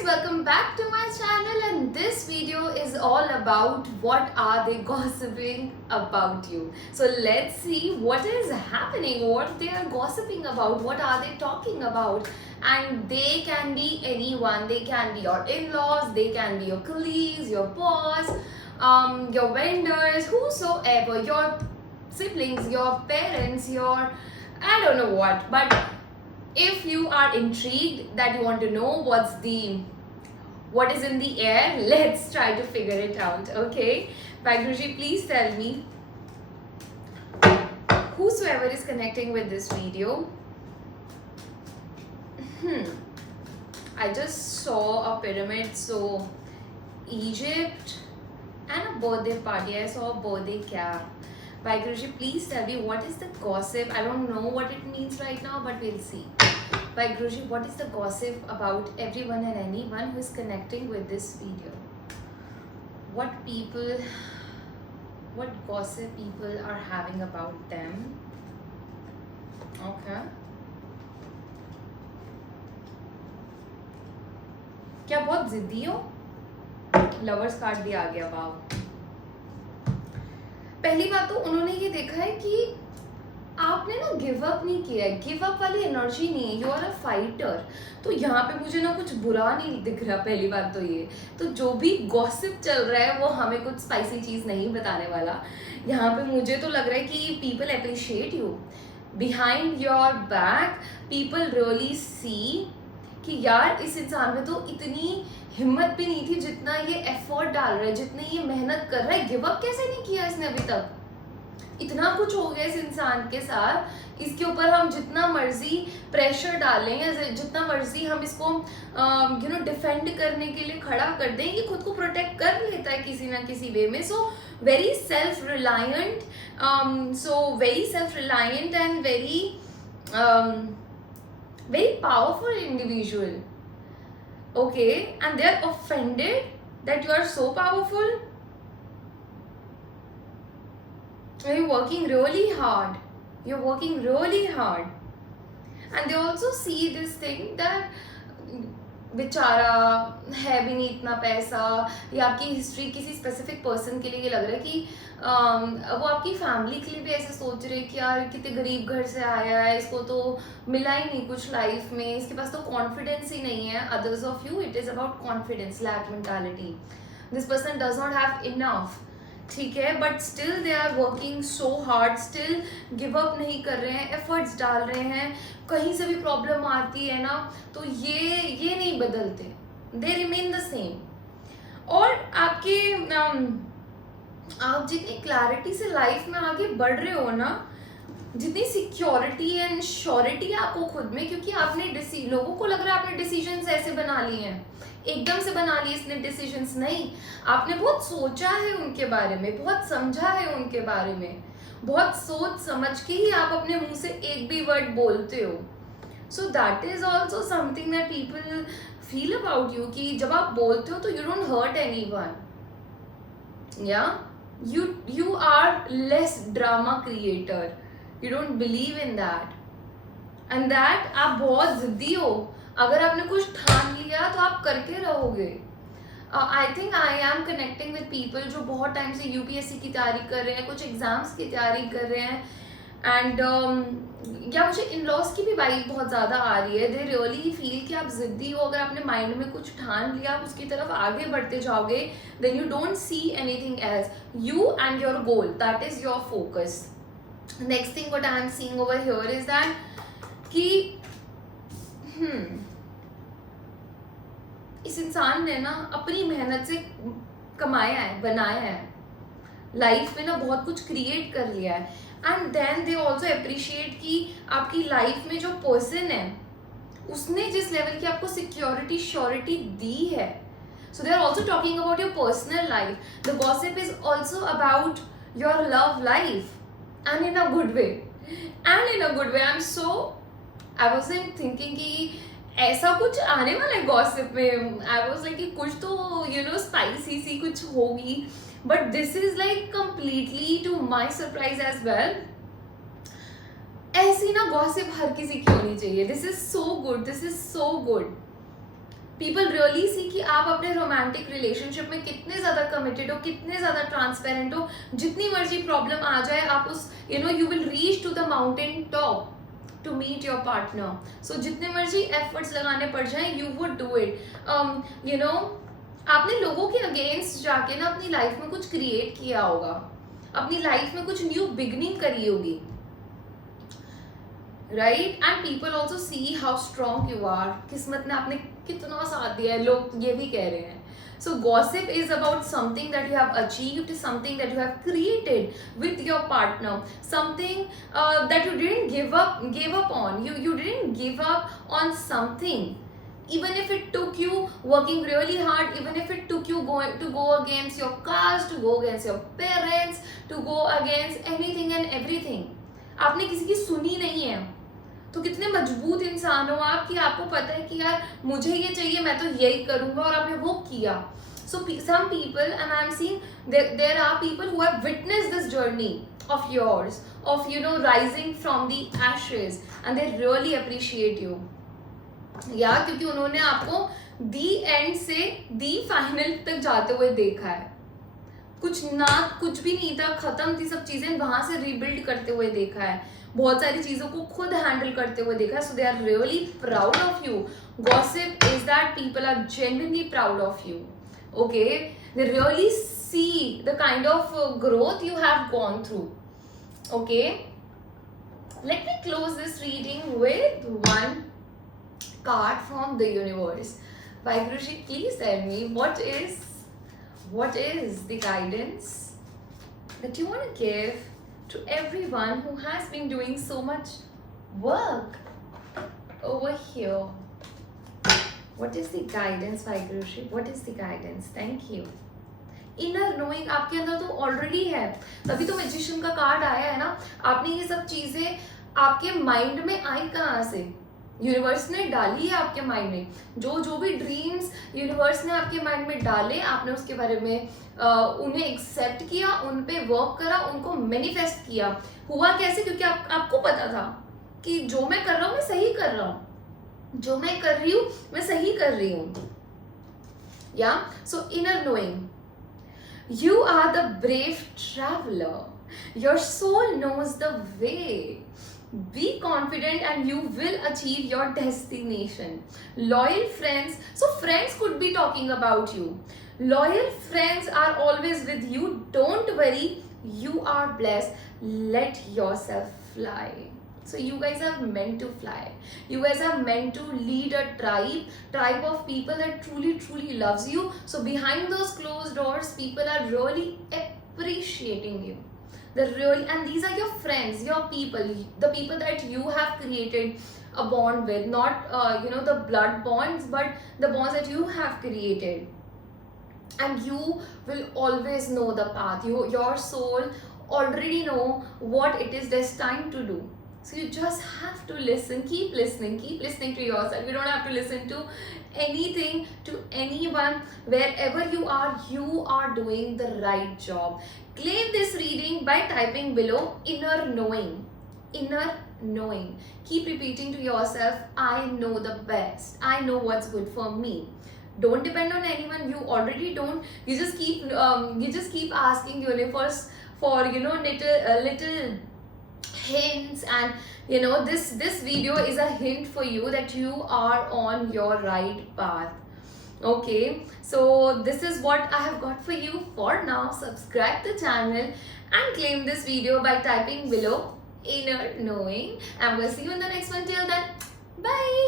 guys, welcome back to my channel, and this video is all about what are they gossiping about you. So let's see what is happening, what they are gossiping about, what are they talking about. And they can be anyone. They can be your in-laws, they can be your colleagues, your boss, your vendors, whosoever, your siblings, your parents, your I don't know what. But if you are intrigued that you want to know what is in the air, let's try to figure it out. Okay, Vagruji, please tell me, whosoever is connecting with this video, I just saw a pyramid, so Egypt, and a birthday party. I saw a birthday cap. Vagruji, please tell me, what is the gossip? I don't know what it means right now, but we'll see. Vagruji, what is the gossip about everyone and anyone who is connecting with this video? What gossip people are having about them? Okay. क्या बहुत जिद्दी हो? Lovers card भी आ गया, वाव. पहली बात तो उन्होंने ये देखा है कि आपने ना गिव अप नहीं किया है, गिव अप वाली एनर्जी नहीं है, यू आर अ फाइटर. तो यहाँ पे मुझे ना कुछ बुरा नहीं दिख रहा. पहली बात तो ये, तो जो भी गॉसिप चल रहा है वो हमें कुछ स्पाइसी चीज़ नहीं बताने वाला. यहाँ पे मुझे तो लग रहा है कि people appreciate you behind your back. People really see कि यार इस इंसान में तो इतनी हिम्मत भी नहीं थी जितना ये एफर्ट डाल रहा है, जितनी ये मेहनत कर रहा है. गिव अप कैसे नहीं किया इसने अभी तक? इतना कुछ हो गया इस इंसान के साथ, इसके ऊपर हम जितना मर्जी प्रेशर डालें या जितना मर्जी हम इसको डिफेंड करने के लिए खड़ा कर दें, ये खुद को प्रोटेक्ट कर लेता है किसी ना किसी वे में. So very self reliant and very powerful individual. Okay, and they are offended that you are so powerful. You're working really hard. And they also see this thing that बेचारा है भी नहीं इतना पैसा, या आपकी हिस्ट्री किसी स्पेसिफिक पर्सन के लिए ये लग रहा है कि वो आपकी फैमिली के लिए भी ऐसे सोच रहे कि यार कितने गरीब घर से आया है, इसको तो मिला ही नहीं कुछ लाइफ में, इसके पास तो कॉन्फिडेंस ही नहीं है. Others of you, it is about confidence, lack mentality. This person does not have enough, ठीक है, but still they are working so hard, still give up नहीं कर रहे हैं, एफर्ट्स डाल रहे हैं. कहीं से भी प्रॉब्लम आती है ना तो ये नहीं बदलते, दे रिमेन द सेम. और आप जितनी क्लैरिटी से लाइफ में आगे बढ़ रहे हो ना, जितनी सिक्योरिटी एंड श्योरिटी है आपको खुद में, क्योंकि आपने लोगों को लग रहा है आपने डिसीजंस ऐसे बना लिए हैं, एकदम से बना लिए इसने डिसीजंस नहीं. आपने बहुत सोचा है उनके बारे में, बहुत समझा है उनके बारे में, बहुत सोच समझ के ही आप अपने मुंह से एक भी वर्ड बोलते हो. So that is also something that people feel about you, कि जब आप बोलते हो तो यू डोंट हर्ट एनीवन, या you are less drama creator, you don't believe in that, and that आप बहुत जिद्दी हो. अगर आपने कुछ ठान लिया तो आप करके रहोगे. I think I am connecting with people जो बहुत टाइम से यूपीएससी की तैयारी कर रहे हैं, कुछ एग्जाम्स की तैयारी कर रहे हैं, एंड या मुझे इन लॉज की भी वाइब बहुत ज़्यादा आ रही है. दे रियली फील कि आप जिद्दी हो, अगर आपने माइंड में कुछ ठान लिया आप उसकी तरफ आगे बढ़ते जाओगे, then you don't see anything else. You and your goal, that is your focus. Next thing what I am seeing over here is that कि इस इंसान ने ना अपनी मेहनत से कमाया है, बनाया है, लाइफ में ना बहुत कुछ क्रिएट कर लिया है, and then they also appreciate कि आपकी लाइफ में जो पर्सन है उसने जिस लेवल की आपको सिक्योरिटी श्योरिटी दी है. So they are also talking about your personal life. The gossip is also about your love life, and in a good way. I was thinking कि ऐसा कुछ आने वाला है गॉसिप में. आई वॉज लाइक कि कुछ तो स्पाइसी सी कुछ होगी, but this is like completely to my surprise as well. ऐसी ना गॉसिप हर किसी की होनी चाहिए. This is so good. People really see कि आप अपने रोमांटिक रिलेशनशिप में कितने ज़्यादा कमिटेड हो, कितने ज़्यादा ट्रांसपेरेंट हो. जितनी मर्जी प्रॉब्लम आ जाए, आप उस you will reach to the mountain top to meet your partner. So जितने मर्जी एफर्ट्स लगाने पड़ जाए, यू वुड डू इट. आपने लोगों के अगेंस्ट जाके ना अपनी लाइफ में कुछ क्रिएट किया होगा, अपनी लाइफ में कुछ न्यू बिगनिंग करी होगी, right. And people also see how strong you are. किस्मत ने आपने कितना साथ दिया है, लोग ये भी कह रहे हैं. So gossip is about something that you have achieved, something that you have created with your partner, something that you didn't give up on. You didn't give up on something, even if it took you working really hard, even if it took you to go against your caste, to go against your parents, to go against anything and everything. आपने किसी की सुनी नहीं है, तो कितने मजबूत इंसान हो आप कि आपको पता है कि यार मुझे ये चाहिए, मैं तो यही करूंगा, और आपने वो किया. So some people, and I am seeing there are people who have witnessed this journey of yours, of rising from the ashes, and they really appreciate you. या क्योंकि उन्होंने आपको दी एंड से दी फाइनल तक जाते हुए देखा है. कुछ भी नहीं था, खत्म थी सब चीजें, वहां से रीबिल्ड करते हुए देखा है, बहुत सारी चीजों को खुद हैंडल करते हुए देखा है. So they are really proud of you. Gossip is that people are genuinely proud of you. Okay, they really see the kind of growth you have gone through. Okay, let me close this reading with one card from the universe. Vaiguruji, please tell me what is the guidance that you want to give to everyone who has been doing so much work over here. What is the guidance, Vaiguruji? What is the guidance? Thank you. Inner knowing आपके अंदर तो ऑलरेडी है, तभी तो मैजिशियन का कार्ड आया है ना. आपने ये सब चीजें आपके माइंड में आई कहाँ से? यूनिवर्स ने डाली है आपके माइंड में. जो भी ड्रीम्स यूनिवर्स ने आपके माइंड में डाले, आपने उसके बारे में उन्हें एक्सेप्ट किया, उन पे वर्क करा, उनको मैनिफेस्ट किया. हुआ कैसे? क्योंकि आपको पता था कि जो मैं कर रहा हूँ मैं सही कर रहा हूँ, जो मैं कर रही हूँ मैं सही कर रही हूँ. या सो inner knowing. You are the brave traveler. Your soul knows the way. Be confident and you will achieve your destination. Loyal friends. So friends could be talking about you. Loyal friends are always with you. Don't worry. You are blessed. Let yourself fly. So you guys are meant to fly. You guys are meant to lead a tribe of people that truly loves you. So behind those closed doors, people are really appreciating you. And these are your friends, your people, the people that you have created a bond with, not the blood bonds, but the bonds that you have created. And you will always know the path. Your soul already know what it is destined to do. So you just have to listen, keep listening to yourself. You don't have to listen to anything, to anyone. Wherever you are doing the right job. Claim this reading by typing below inner knowing. Inner knowing. Keep repeating to yourself, I know the best. I know what's good for me. Don't depend on anyone. You already don't. You just keep asking universe for little hints, and this video is a hint for you that you are on your right path. Okay, so this is what I have got for you for now. Subscribe the channel and claim this video by typing below inner knowing, and we'll see you in the next one. Till then, bye.